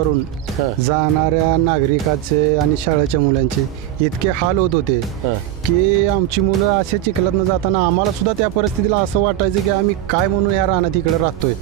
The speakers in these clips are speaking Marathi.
रस्त्यावरून जाणाऱ्या नागरिकाचे आणि शाळेच्या मुलांचे इतके हाल होत होते की आमची मुलं असे चिखलातनं जाताना आम्हाला सुद्धा त्या परिस्थितीला असं वाटायचं की आम्ही काय म्हणून या रानात इकडे राहतोय.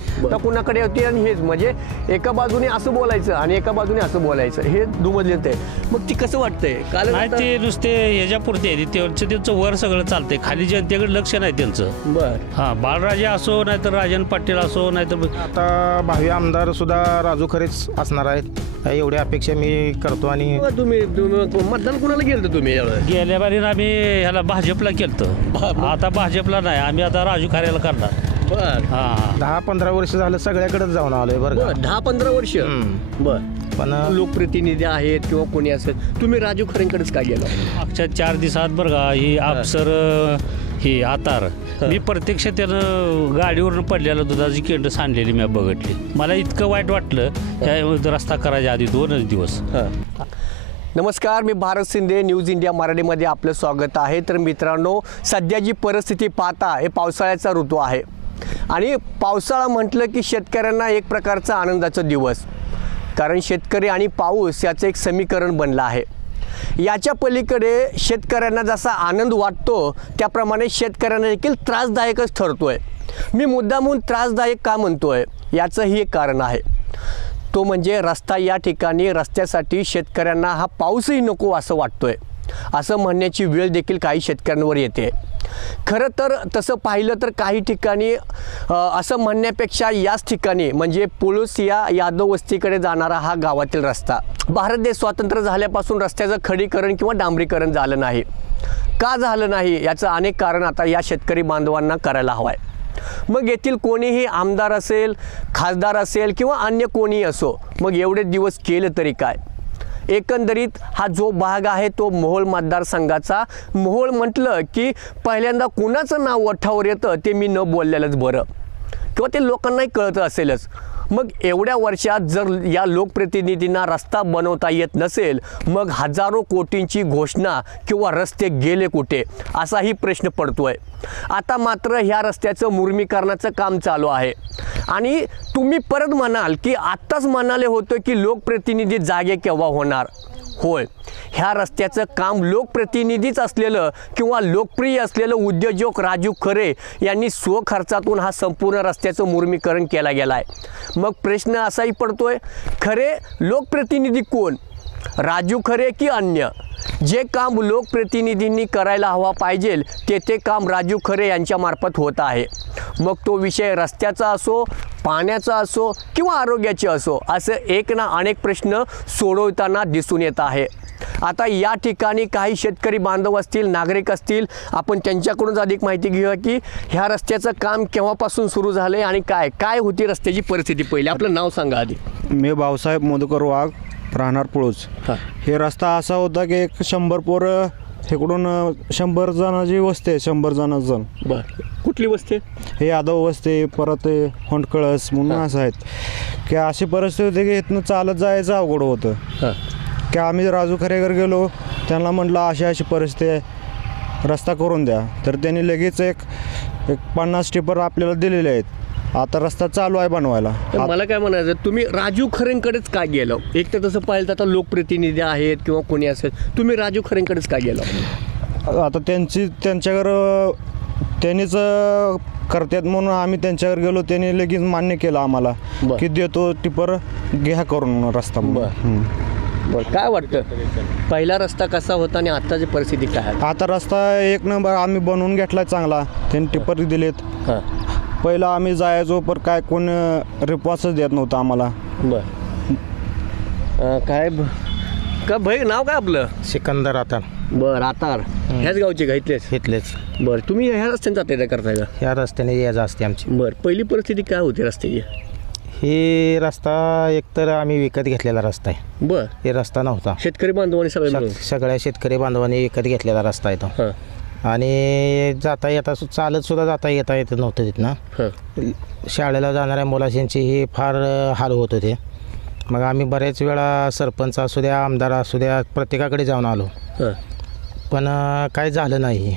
कुणाकडे होती आणि हेच म्हणजे एका बाजूने असं बोलायचं आणि एका बाजूने असं बोलायचं, हे दुमजलेत आहे. मग ती कसं वाटतंय? काल ते नुसते ह्याच्यापुरते त्यांचं वर सगळं चालतंय, खाली जनतेकडे लक्ष नाही त्यांचं. बरं. बाळराजे असो नाहीतर राजन पाटील असो नाहीतर आता भावी आमदार सुद्धा राजू खरेच असणार आहेत, एवढी अपेक्षा मी करतो. आणि तुम्ही मतदान कुणाला गेलं तुम्ही? गेल्या बारीनं आम्ही ह्याला भाजपला केलं, आता भाजपला नाही, आम्ही आता राजू खऱ्याला करणार. बर. 10-15 वर्ष झालं सगळ्याकडेच जाऊन आलोय बरं का. 10-15 वर्ष. बर. पण लोकप्रतिनिधी आहेत किंवा कोणी असेल, तुम्ही राजू खरेंकडेच का गेला? मागच्या 4 दिवसात बरं का ही अफसर ही आतार मी प्रत्यक्ष त्यानं गाडीवरून पडलेलं दुधाची केंद्र सांडलेली मी बघितली. मला इतकं वाईट वाटलं त्या रस्ता करायच्या आधी 2च दिवस. नमस्कार, मी भारत शिंदे, न्यूज इंडिया मराठीमध्ये आपलं स्वागत आहे. तर मित्रांनो, सध्या जी परिस्थिती पाहता हे पावसाळ्याचा ऋतू आहे आणि पावसाळा म्हटलं की शेतकऱ्यांना एक प्रकारचा आनंदाचा दिवस, कारण शेतकरी आणि पाऊस याचं एक समीकरण बनलं आहे. याच्या पलीकडे शेतकऱ्यांना जसा आनंद वाटतो त्याप्रमाणे शेतकऱ्यांना देखील त्रासदायकच ठरतोय. मी मुद्दामून त्रासदायक का म्हणतोय याचंही एक कारण आहे, तो म्हणजे रस्ता. या ठिकाणी रस्त्यासाठी शेतकऱ्यांना हा पाऊसही नको असं वाटतोय, असं म्हणण्याची वेळ देखील काही शेतकऱ्यांवर येते. खरं तर तसं पाहिलं तर काही ठिकाणी असं म्हणण्यापेक्षा याच ठिकाणी म्हणजे पुलूस या यादव वस्तीकडे जाणारा हा गावातील रस्ता, भारत देश स्वातंत्र्य झाल्यापासून रस्त्याचं खडीकरण किंवा डांबरीकरण झालं नाही. का झालं नाही याचं अनेक कारण आता या शेतकरी बांधवांना करायला हवं आहे. मग येथील कोणीही आमदार असेल, खासदार असेल किंवा अन्य कोणीही असो, मग एवढे दिवस केलं तरी काय. एकंदरीत हा जो भाग आहे तो मोहोळ मतदारसंघाचा. मोहोळ म्हटलं की पहिल्यांदा कुणाचं नाव ओठावर येतं ते मी न बोललेलंच बरं, किंवा ते लोकांनाही कळतं असेलच. मग एवढ्या वर्षात जर या लोकप्रतिनिधींना रस्ता बनवता येत नसेल, मग हजारो कोटींची घोषणा किंवा रस्ते गेले कुठे असाही प्रश्न पडतोय. आता मात्र ह्या रस्त्याचं मुर्मीकरणाचं काम चालू आहे आणि तुम्ही परत म्हणाल की आत्ताच म्हणाले होतं की लोकप्रतिनिधी जागे केव्हा होणार. होय, ह्या रस्त्याचं काम लोकप्रतिनिधीच असलेलं किंवा लोकप्रिय असलेलं उद्योजक राजू खरे यांनी स्वखर्चातून हा संपूर्ण रस्त्याचं मुर्मीकरण केला गेला आहे. मग प्रश्न असाही पडतोय, खरे लोकप्रतिनिधी कोण, राजू खरे की अन्य? जे काम लोकप्रतिनिधींनी करायला हवा पाहिजे ते काम राजू खरे यांच्यामार्फत होत आहे. मग तो विषय रस्त्याचा असो, पाण्याचा असो किंवा आरोग्याचे असो, असं एक ना अनेक प्रश्न सोडवताना दिसून येत आहे. आता या ठिकाणी काही शेतकरी बांधव असतील, नागरिक असतील, आपण त्यांच्याकडूनच अधिक माहिती घेऊया की ह्या रस्त्याचं काम केव्हापासून सुरू झालं आणि काय होती रस्त्याची परिस्थिती. पहिले आपलं नाव सांगा आधी. मी भाऊसाहेब मधुकर वाघ, राहणार पुळूस. हे रस्ता असा होता की एक 100 पोरं इकडून 100 जणांची वस्ती आहे, 100 जण. बरं. कुठली वस्ती? हे यादव वस्ती, परत होंडकळस म्हणून असं आहेत की अशी परिस्थिती होती की इथनं चालत जायचं अवघड होतं. की आम्ही राजू खरेकर गेलो, त्यांना म्हटलं अशी परिस्थिती आहे, रस्ता करून द्या. तर त्यांनी लगेच एक 50 टिपर आपल्याला दिलेले आहेत. आता रस्ता चालू आहे बनवायला. मला काय म्हणायचं, तुम्ही राजू खरेंकडेच का गेलो? एक तर तसं पाहिलं तर आता लोकप्रतिनिधी आहेत किंवा कोणी असेल, तुम्ही राजू खरेंकडेच का गेलो? आता त्यांच्याकडं त्यांनीच करतात म्हणून आम्ही त्यांच्याकडे गेलो. त्यांनी लगेच मान्य केलं आम्हाला की देतो टिपर, घ्या करून रस्ता. बरं, काय वाटतं पहिला रस्ता कसा होता आणि आताची परिस्थिती काय? आता रस्ता 1 नंबर आम्ही बनवून घेतला चांगला, त्यांनी टिपर दिलेत. पहिला आम्ही जायचो पण काय कोण रिपॉसच देत नव्हतं आम्हाला. काय का भाई, नाव काय आपलं? सिकंदर आतार. बरं, आतार. ह्याच गावचे का? इथलेच. बरं, तुम्ही ह्या रस्त्याने जाता करताय का? ह्या रस्त्याने यायचं असते आमची. बरं, पहिली परिस्थिती काय होती रस्त्याची? हे रस्ता एकतर आम्ही विकत घेतलेला रस्ता आहे. बरं. हे रस्ता नव्हता, शेतकरी बांधवांनी सगळ्या शेतकरी बांधवांनी विकत घेतलेला रस्ता आहे तो. आणि जाता येता चालत सुद्धा जाता येता येत नव्हतं तिथनं. शाळेला जाणाऱ्या मुलांची ही फार हाल होत होते. मग आम्ही बऱ्याच वेळा सरपंच असू द्या, आमदार असू द्या, प्रत्येकाकडे जाऊन आलो, पण काय झालं नाही.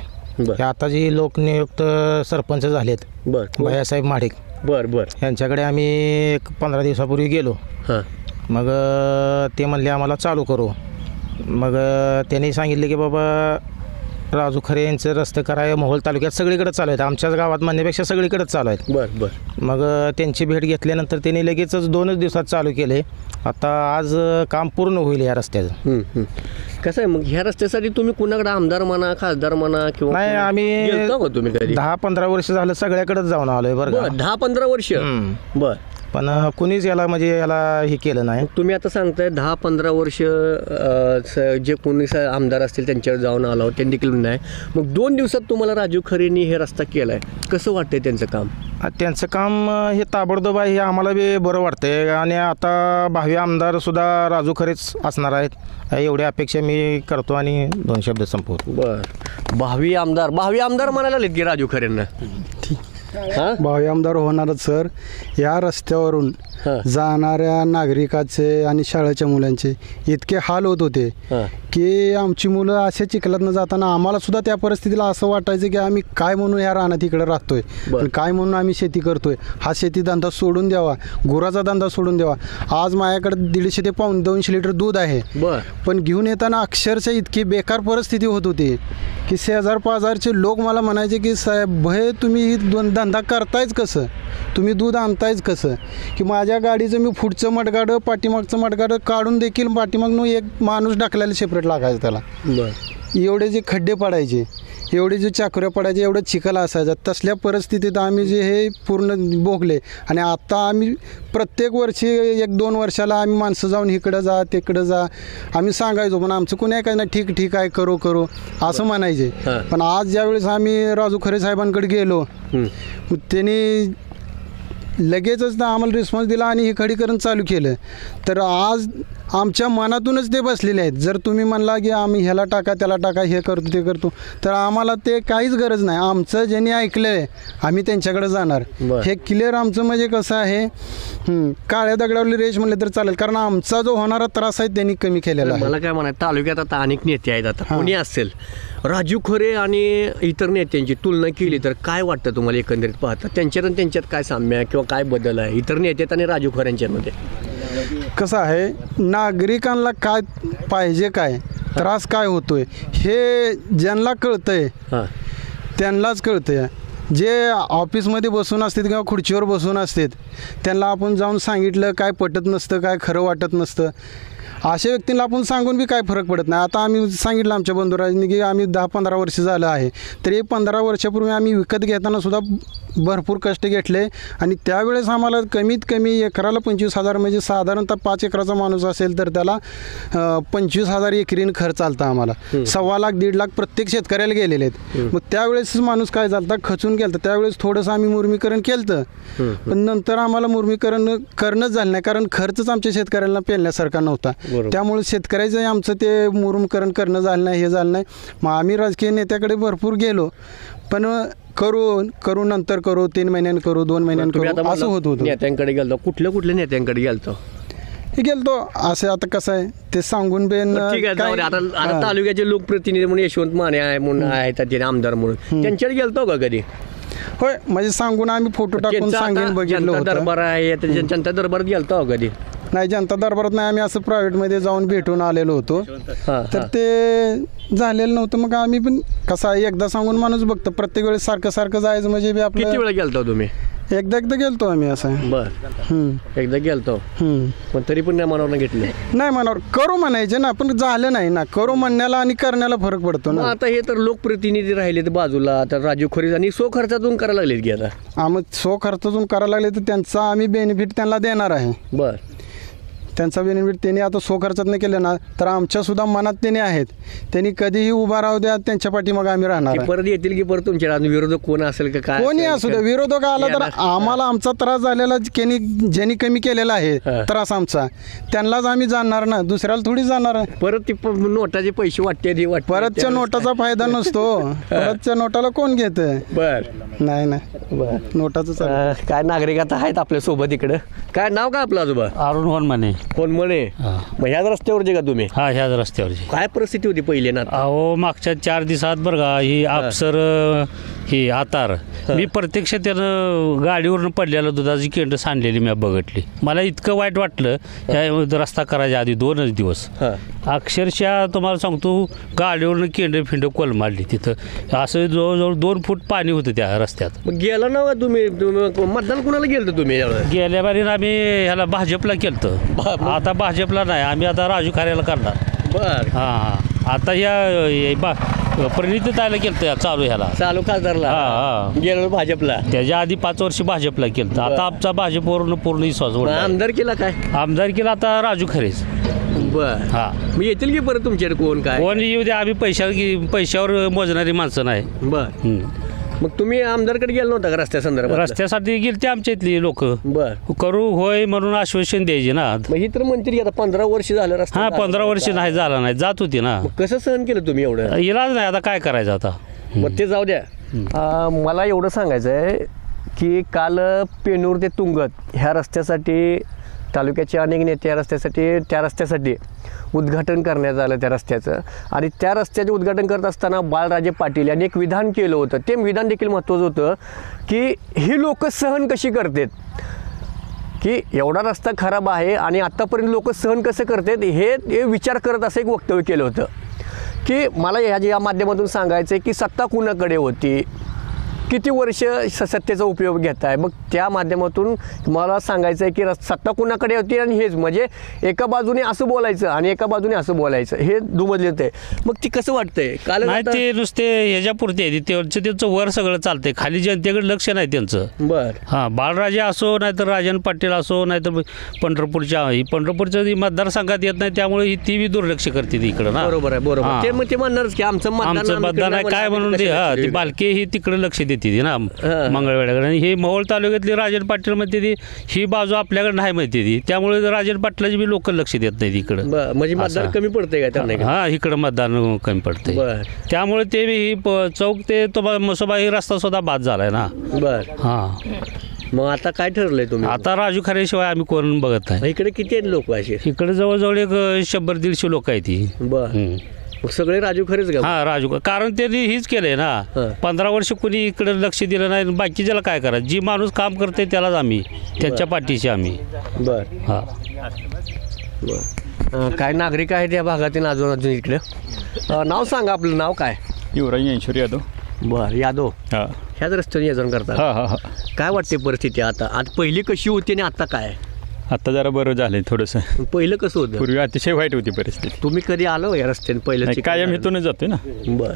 आता जी लोकनियुक्त सरपंच झालेत, भैयासाहेब माडिक, बरं, यांच्याकडे आम्ही एक 15 दिवसापूर्वी गेलो. मग ते म्हणले आम्हाला चालू करू. मग त्यांनी सांगितले की बाबा राजू खरे यांचं रस्ते कराय मोहोळ तालुक्यात सगळीकडे चालू आहेत, आमच्याच गावात म्हणण्यापेक्षा सगळीकडेच चालू आहेत. बरं. मग त्यांची भेट घेतल्यानंतर त्यांनी लगेचच 2 दिवसात चालू केले. आता आज काम पूर्ण होईल या रस्त्याचं. कसं आहे मग ह्या रस्त्यासाठी तुम्ही कुणाकडे आमदार म्हणा, खासदार म्हणा किंवा नाही, आम्ही गेलता का तुम्ही कधी? 10-15 वर्ष झालं सगळ्याकडेच जाऊन आलोय बरं का. 10-15 वर्ष. बर. पण कुणीच याला म्हणजे याला हे केलं नाही. तुम्ही आता सांगताय 10-15 वर्ष जे कोणी आमदार असतील त्यांच्यावर जाऊन आलो त्यांनी केलं नाही. मग 2 दिवसात तुम्हाला राजू खरेंनी हे रस्ता केलाय, कसं वाटतंय त्यांचं काम? त्यांचं काम हे ताबडतोब आहे, हे आम्हाला बी बरं वाटतंय. आणि आता भावी आमदार सुद्धा राजू खरेच असणार आहेत, एवढी अपेक्षा मी करतो आणि 2 शब्द संपवतो. बर. भावी आमदार म्हणायला लागलेत की राजू खरेंना? भावी आमदार होणारच सर. या रस्त्यावरून जाणाऱ्या नागरिकाचे आणि शाळेच्या मुलांचे इतके हाल होत होते की आमची मुलं असे चिखलातनं जाताना आम्हाला सुद्धा त्या परिस्थितीला असं वाटायचं की आम्ही काय म्हणून ह्या रानात इकडे राहतोय, पण काय म्हणून आम्ही शेती करतोय. हा शेती धंदा सोडून द्यावा, गुराचा धंदा सोडून द्यावा. आज माझ्याकडे 150 ते 200 लिटर दूध आहे, पण घेऊन येताना अक्षरशः इतकी बेकार परिस्थिती होत होती की शेजार पाजारचे लोक मला म्हणायचे की साहेब भय तुम्ही धंदा करतायच कसं, तुम्ही दूध आणतायच कसं. की माझ्या गाडीचं मी पुढचं मडगाडं पाठीमागचं मडगाडं काढून देखील पाठीमागनं एक माणूस टाकलेला सेपरेट लागायचं त्याला. एवढे जे खड्डे पडायचे, एवढे जे चाकऱ्या पडायचे, एवढं चिखल असायचं, तसल्या परिस्थितीत आम्ही जे हे पूर्ण भोगले. आणि आता आम्ही प्रत्येक वर्षी 1-2 वर्षाला आम्ही माणसं जाऊन इकडं जा तिकडं जा आम्ही सांगायचो, पण आमचं कोणी काय नाही, ठीक आहे करू असं म्हणायचे. पण आज ज्यावेळेस आम्ही राजू खरे साहेबांकडे गेलो, त्यांनी लगेचच आम्हाला रिस्पॉन्स दिला आणि हे खडीकरण चालू केलं. तर आज आमच्या मनातूनच ते बसलेले आहेत. जर तुम्ही म्हणला की आम्ही ह्याला टाका त्याला टाका, हे करतो ते करतो, तर आम्हाला ते काहीच गरज नाही. आमचं ज्यांनी ऐकलं आहे आम्ही त्यांच्याकडे जाणार. हे क्लिअर आमचं म्हणजे कसं आहे, काळ्या दगडावरली रेष म्हणले तर चालेल, कारण आमचा जो होणारा त्रास आहे त्यांनी कमी केलेला आहे. मला काय म्हणायचं, तालुक्यात आता अनेक नेते आहेत, आता कोणी असेल राजू खरे आणि इतर नेत्यांची तुलना केली तर काय वाटतं तुम्हाला एकंदरीत पाहता? त्यांच्यात काय साम्य किंवा काय बदल आहे इतर नेत्यात आणि राजू खऱ्यांच्यामध्ये? कसं आहे, नागरिकांना काय पाहिजे, काय त्रास काय होतोय हे ज्यांना कळतंय त्यांनाच कळतंय. जे ऑफिसमध्ये बसून असतात किंवा खुर्चीवर बसून असतात त्यांना आपण जाऊन सांगितलं काय पटत नसतं, काय खरं वाटत नसतं. अशा व्यक्तींना आपण सांगून बी काय फरक पडत नाही. आता आम्ही सांगितलं आमच्या बंधुराजांनी की आम्ही 10-15 वर्ष झालं आहे, तर हे 15 वर्षापूर्वी आम्ही विकत घेताना सुद्धा भरपूर कष्ट घेतले. आणि त्यावेळेस आम्हाला कमीत कमी एकराला 25,000, म्हणजे साधारणतः 5 एकराचा माणूस असेल तर त्याला 25,000 एकरीनं खर्च आलता आम्हाला. 1.25 लाख 1.5 लाख प्रत्येक शेतकऱ्याला गेलेले आहेत. मग त्यावेळेस माणूस काय झालं खचून गेलं. त्यावेळेस थोडंसं आम्ही मुर्मीकरण केलं, पण नंतर आम्हाला मुर्मीकरण करणंच झालं नाही, कारण खर्चच आमच्या शेतकऱ्यांना पेलण्यासारखा नव्हता. त्यामुळे शेतकऱ्याचं आमचं ते मुरुमकरण करणं झालं नाही, हे झालं नाही. मग आम्ही राजकीय नेत्याकडे भरपूर गेलो, पण करू नंतर करू, 3 महिन्यानं करू, 2 महिन्यानं करू, असं होत होतं. नेत्यांकडे गेलतो, कुठल्या नेत्यांकडे गेलतो? हे गेलतो असं, आता कसं आहे ते सांगून बेन. ठीक आहे, आता तालुक्याचे लोकप्रतिनिधी म्हणून यशवंत माने आहे म्हणून आहेत आमदार म्हणून, त्यांच्याकडे गेलतो का कधी? होय, म्हणजे सांगून आम्ही फोटो टाकून सांगून बघितलं होतं. दरबार आहे, जनता दरबारात गेलतो कधी? नाही, जनता दरबारात नाही, आम्ही असं प्रायव्हेटमध्ये जाऊन भेटून आलेलो होतो, तर ते झालेलं नव्हतं. मग आम्ही पण कसं आहे, एकदा सांगून माणूस बघतो, प्रत्येक वेळेस सारखं जायचं म्हणजे आपलं. किती वेळा गेलतो तुम्ही? एकदा गेलतो आम्ही असं. एकदा गेलतो, पण तरी पण नाही मनावर घेतलं. नाही मनावर करू म्हणायचे ना, पण झालं नाही ना. करू म्हणण्याला आणि करण्याला फरक पडतो ना. आता हे तर लोकप्रतिनिधी राहिले बाजूला, आता राजू खरे आणि सो खर्चातून करायला लागलेत की आता. आम्ही सो खर्चातून करायला लागले तर त्यांचा आम्ही बेनिफिट त्यांना देणार आहे. त्यांचा बेनिफिट त्यांनी आता सो खर्चात केलं ना, तर आमच्या सुद्धा मनात त्यांनी आहेत. त्यांनी कधीही उभा राहू द्या, त्यांच्या पाठीमागे आम्ही राहणार. परत येतील की परत तुमच्या विरोधक कोण असेल का काय? कोणी असू द्या, विरोधक आला तर आम्हाला आमचा त्रास झालेला ज्यांनी कमी केलेला आहे त्रास आमचा, त्यांनाच आम्ही जाणणार ना, दुसऱ्याला थोडी जाणार. परत ती नोटाचे पैसे वाटते, परतच्या नोटाचा फायदा नसतो. परतच्या नोटाला कोण घेत? नाही नोटाचं. काय नागरिक आता आहेत आपल्या सोबत इकडं. काय नाव काय आपलं आजोबा? अरुण होनमाने. होनमाने. मग ह्याच रस्त्यावरचे का तुम्ही? हा, ह्याच रस्त्यावरची. काय परिस्थिती होती पहिले ना? अहो, मागच्या 4 दिवसात बरं का ही अप्सर ही आतार मी प्रत्यक्ष त्यानं गाडीवरनं पडलेलं दुधाची केंड सांडलेली मी बघितली. मला इतकं वाईट वाटलं ह्या रस्ता करायच्या आधी 2च दिवस. अक्षरशः तुम्हाला सांगतो गाडीवरनं केंड कोलमाडली तिथं. असं जवळजवळ 2 फूट पाणी होतं त्या रस्त्यात. मग गेला ना का तुम्ही मतदान कुणाला गेलं तुम्ही यावेळेस? गेल्या बारीनं आम्ही ह्याला भाजपला केलं. आता भाजपला नाही, आम्ही आता राजू खऱ्याला करणार. बर हां आता या प्रणितीताईला केलं चालू ह्याला चालू खासदारला गेलो भाजपला. त्याच्या आधी 5 वर्ष भाजपला केलं. आता आमचा भाजपवरून पूर्ण विश्वास मग उडला. आमदार केला काय? आमदारकीला आता राजू खरेच. बर हा मग येतील की परत तुमच्याकडे कोण काय? कोण येऊ द्या, आम्ही पैशावर मोजणारी माणसं नाही. बर मग तुम्ही आमदारकडे गेलो नव्हता का रस्त्या संदर्भात? रस्त्यासाठी गेलते आमच्या इथली लोक. बर करू होय म्हणून आश्वासन द्यायचे ना. मग ही तर म्हणतील की आता 15 वर्ष झालं रस्ता. हा 15 वर्ष नाही झाला नाही, जात होती ना. मग कसं सहन केलं तुम्ही एवढं? इलाज नाही, आता काय करायचं आता. मग ते जाऊ द्या. मला एवढं सांगायचं आहे की काल पेनूर ते तुंगत ह्या रस्त्यासाठी तालुक्याचे अनेक नेते त्या रस्त्यासाठी उद्घाटन करण्यात आलं त्या रस्त्याचं. आणि त्या रस्त्याचे उद्घाटन करत असताना बाळराजे पाटील यांनी एक विधान केलं होतं. ते विधान देखील महत्त्वाचं होतं की ही लोक सहन कशी करतात, की एवढा रस्ता खराब आहे आणि आत्तापर्यंत लोक सहन कसं करतात हे विचार करत असं एक वक्तव्य केलं होतं. की मला या माध्यमातून सांगायचं आहे की सत्ता कुणाकडे होती, किती वर्ष सत्तेचा उपयोग घेत आहे. मग त्या माध्यमातून मला सांगायचं आहे की सत्ता कुणाकडे होती आणि हेच म्हणजे एका बाजूने असं बोलायचं आणि एका बाजूने असं बोलायचं हे दुमजलेत आहे. मग ती कसं वाटतंय? काल नाही ते नुसते ह्याच्यापुरते आहे, त्यांचं वर सगळं चालतंय, खाली जनतेकडे लक्ष नाही त्यांचं. बर हां बाळराजे असो नाहीतर राजन पाटील असो नाहीतर पंढरपूरच्या मतदारसंघात येत नाही, त्यामुळे ही ती बी दुर्लक्ष करते इकडं ना. बरोबर आहे बरोबर. ते मग ते म्हणणारच की आमचं मतदान आहे काय म्हणून ती बालके ही तिकडे लक्ष देते ना मंगळवेढ्याकडे. आणि ही मोहोळ तालुक्यातली राजन पाटील म्हणते ती ही बाजू आपल्याकडे नाही म्हणते ती, त्यामुळे राजन पाटलाची बी लोक लक्ष देत नाही इकडं. म्हणजे मतदान कमी पडतंय का त्यांना? हा इकडं मतदान कमी पडते, त्यामुळे ते बी ही चौक ते तो मसोबा ही रस्ता सुद्धा बाद झालाय ना. बर हा मग आता काय ठरलंय तुम्ही? आता राजू खऱ्याशिवाय आम्ही कोण बघत नाही. इकडे किती आहेत लोक असे? इकडे जवळजवळ एक 100-150 लोक आहेत ती. बर सगळे राजू खरेच का? हा राजू, कारण त्यांनी हीच केलंय ना. 15 वर्ष कोणी इकडे लक्ष दिलं नाही. बाकीच्याला काय करायचं, जी माणूस काम करते त्यालाच आम्ही त्यांच्या पाठीशी आम्ही. बर हा बर काय नागरिक आहेत या भागातील अजून इकडे? नाव सांगा आपलं. नाव काय? युवराज ज्ञानेश्वर यादव. बर यादव. हा ह्याच रस्त्याने येजून करता? हा हा हा. काय वाटते परिस्थिती आता? आता पहिली कशी होती आणि आता काय? आता जरा बरं झालंय थोडंसं. पहिलं कसं होतं? पूर्वी अतिशय वाईट होती परिस्थिती. तुम्ही कधी आलो या रस्त्याने पहिलं? नाही, कायम इथूनच जातोय ना. बर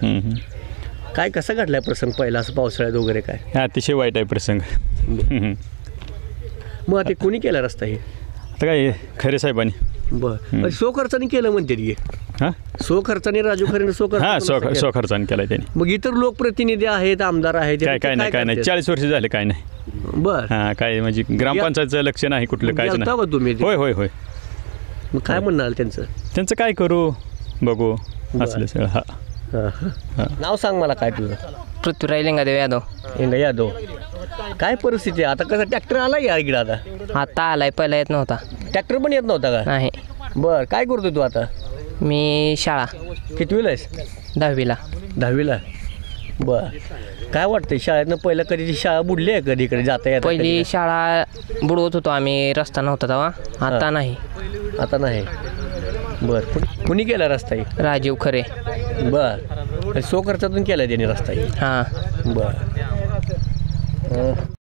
काय कसा घडलाय प्रसंग पहिला असं पावसाळ्यात वगैरे काय? हे अतिशय वाईट आहे प्रसंग. मग आता कोणी केला रस्ता हे? आता काय खरे साहेबांनी. बर सो खर्चाने केलं म्हणते की? हा सो खर्चाने राजू खरेने हा स्वखर्चाने केलाय त्यांनी. मग इतर लोकप्रतिनिधी आहेत, आमदार आहेत, काय नाही 40 वर्ष झाले काय नाही. बर हा काय म्हणजे ग्रामपंचायतचं लक्ष नाही कुठलं काय गेलता नाही. का तुम्ही? होय होय होय. मग काय म्हणणार त्यांचं काय करू बघू असलं सगळं. हा नाव सांग मला काय तुझं? पृथ्वीराज लिंगादेव यादव. यादव. काय परिस्थिती आहे आता? कसं ट्रॅक्टर आला या इकडे? आता आलाय, पहिला येत नव्हता. ट्रॅक्टर पण येत नव्हता का? नाही. बर काय करतो तू आता? मी शाळा कितवीला आहेस? 10वीला. 10वीला. बर काय वाटतंय शाळेतनं पहिलं कधी शाळा बुडली आहे कधी इकडे जाता येत? पहिली शाळा बुडवत होतो आम्ही, रस्ता नव्हता तेव्हा. आता नाही. आता नाही. बर कुणी केला रस्ता? राजीव खरे. बर सो खर्चातून केला त्यांनी रस्ता? हां बर